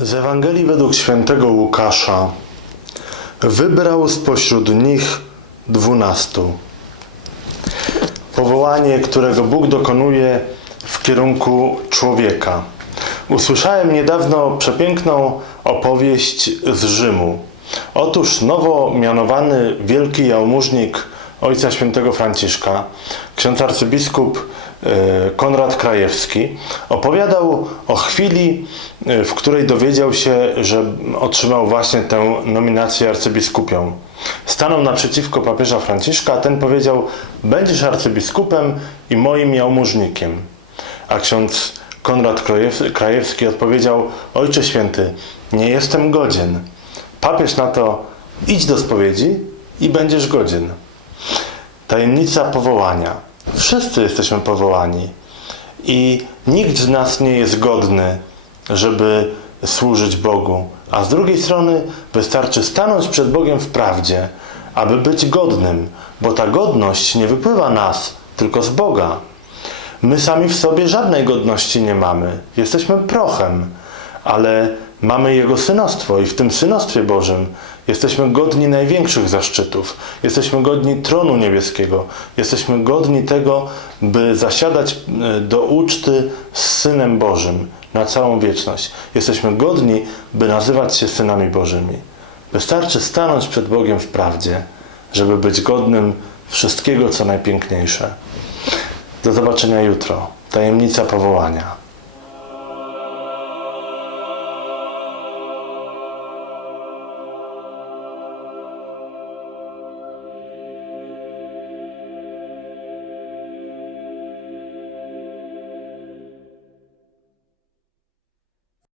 Z Ewangelii według świętego Łukasza wybrał spośród nich dwunastu. Powołanie, którego Bóg dokonuje w kierunku człowieka. Usłyszałem niedawno przepiękną opowieść z Rzymu. Otóż nowo mianowany wielki jałmużnik Ojca Świętego Franciszka, ksiądz arcybiskup e, Konrad Krajewski, opowiadał o chwili, e, w której dowiedział się, że otrzymał właśnie tę nominację arcybiskupią. Stanął naprzeciwko papieża Franciszka, a ten powiedział: Będziesz arcybiskupem i moim jałmużnikiem. A ksiądz Konrad Krajew- Krajewski odpowiedział: Ojcze święty, nie jestem godzien. Papież na to: idź do spowiedzi i będziesz godzien. Tajemnica powołania. Wszyscy jesteśmy powołani i nikt z nas nie jest godny, żeby służyć Bogu. A z drugiej strony wystarczy stanąć przed Bogiem w prawdzie, aby być godnym, bo ta godność nie wypływa nas, tylko z Boga. My sami w sobie żadnej godności nie mamy. Jesteśmy prochem, ale mamy Jego synostwo i w tym synostwie Bożym jesteśmy godni największych zaszczytów. Jesteśmy godni tronu niebieskiego. Jesteśmy godni tego, by zasiadać e, do uczty z Synem Bożym na całą wieczność. Jesteśmy godni, by nazywać się synami Bożymi. Wystarczy stanąć przed Bogiem w prawdzie, żeby być godnym wszystkiego, co najpiękniejsze. Do zobaczenia jutro. Tajemnica powołania.